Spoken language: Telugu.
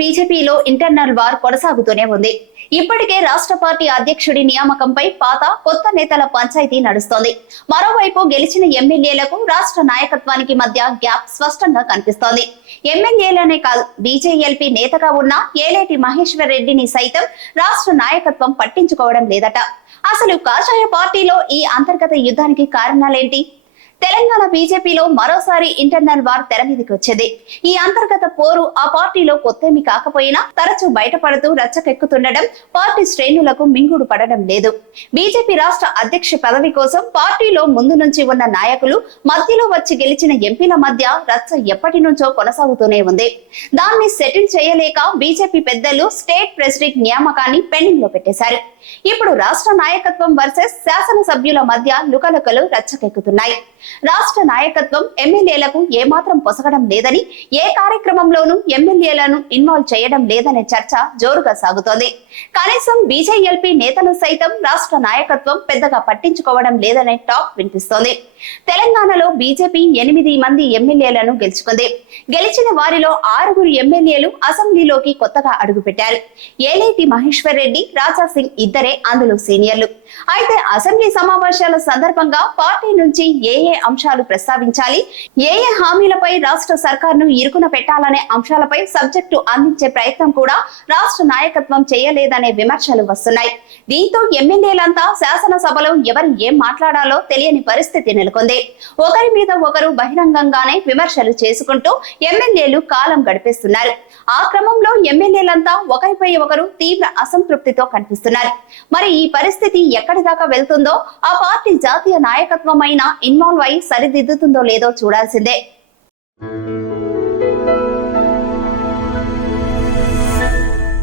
బీజేపీలో ఇంటర్నల్ వార్ కొనసాగుతూనే ఉంది. ఇప్పటికే రాష్ట్ర పార్టీ అధ్యక్షుడి నియామకంపై పాత కొత్త నేతల పంచాయతీ నడుస్తోంది. మరోవైపు గెలిచిన ఎమ్మెల్యేలకు రాష్ట్ర నాయకత్వానికి మధ్య గ్యాప్ స్పష్టంగా కనిపిస్తోంది. ఎమ్మెల్యేలనే కాదు బీజేఎల్పీ నేతగా ఉన్న ఏలేటి మహేశ్వర్ రెడ్డిని సైతం రాష్ట్ర నాయకత్వం పట్టించుకోవడం లేదట. అసలు కాషాయ పార్టీలో ఈ అంతర్గత యుద్ధానికి కారణాలేంటి? తెలంగాణ బీజేపీలో మరోసారి ఇంటర్నల్ వార్ తెర మీదకి వచ్చింది. ఈ అంతర్గత పోరు ఆ పార్టీలో కొత్తేమి కాకపోయినా తరచూ బయటపడుతూ రచ్చకెక్కుతుండడం పార్టీ శ్రేణులకు మింగుడు పడడం లేదు. బీజేపీ రాష్ట్ర అధ్యక్ష పదవి కోసం పార్టీలో ముందు నుంచి ఉన్న నాయకులు మధ్యలో వచ్చి గెలిచిన ఎంపీల మధ్య రచ్చ ఎప్పటి నుంచో కొనసాగుతూనే ఉంది. దాన్ని సెటిల్ చేయలేక బీజేపీ పెద్దలు స్టేట్ ప్రెసిడెంట్ నియామకాన్ని పెండింగ్లో పెట్టేశారు. ఇప్పుడు రాష్ట్ర నాయకత్వం వర్సెస్ శాసనసభ్యుల మధ్య లుకలుకలు రచ్చకెక్కుతున్నాయి. రాష్ట్ర నాయకత్వం ఎమ్మెల్యేలకు ఏమాత్రం పొసగడం లేదని ఏ కార్యక్రమంలోనూ ఎమ్మెల్యేలను ఇన్వాల్వ్ చేయడం లేదనే చర్చ జోరుగా సాగుతోంది. కనీసం బీజేఎల్పీ నేతలు సైతం రాష్ట్ర నాయకత్వం పెద్దగా పట్టించుకోవడం లేదనే టాక్ వినిపిస్తోంది. తెలంగాణలో బీజేపీ ఎనిమిది మంది ఎమ్మెల్యేలను గెలుచుకుంది. గెలిచిన వారిలో ఆరుగురు ఎమ్మెల్యేలు అసెంబ్లీలోకి కొత్తగా అడుగుపెట్టారు. ఏలేటి మహేశ్వర్ రెడ్డి రాజా సింగ్ ఇద్దరే అందులో సీనియర్లు. అయితే అసెంబ్లీ సమావేశాల సందర్భంగా పార్టీ నుంచి ఏ ఏ అంశాలు ప్రస్తావించాలి. ఏ ఏ హామీలపై రాష్ట్ర సర్కార్ను ఇరుకున పెట్టాలనే అంశాలపై సబ్జెక్టు అందించే ప్రయత్నం కూడా రాష్ట్ర నాయకత్వం చేయలేదనే విమర్శలు వస్తున్నాయి. దీంతో ఎమ్మెల్యేలంతా శాసనసభలో ఎవరు ఏం మాట్లాడాలో తెలియని పరిస్థితి నెలకొంది. ఒకరి మీద ఒకరు బహిరంగంగానే విమర్శలు చేసుకుంటూ ఎమ్మెల్యేలు కాలం గడిపేస్తున్నారు. ఆ క్రమంలో ఎమ్మెల్యేలంతా ఒకరిపై ఒకరు తీవ్ర అసంతృప్తితో కనిపిస్తున్నారు. మరి ఈ పరిస్థితి ఎక్కడి దాకా వెళ్తుందో ఆ పార్టీ జాతీయ నాయకత్వం అయిన ఇన్వాల్వ్ అయి సరిదిద్దుతుందో లేదో చూడాల్సిందే.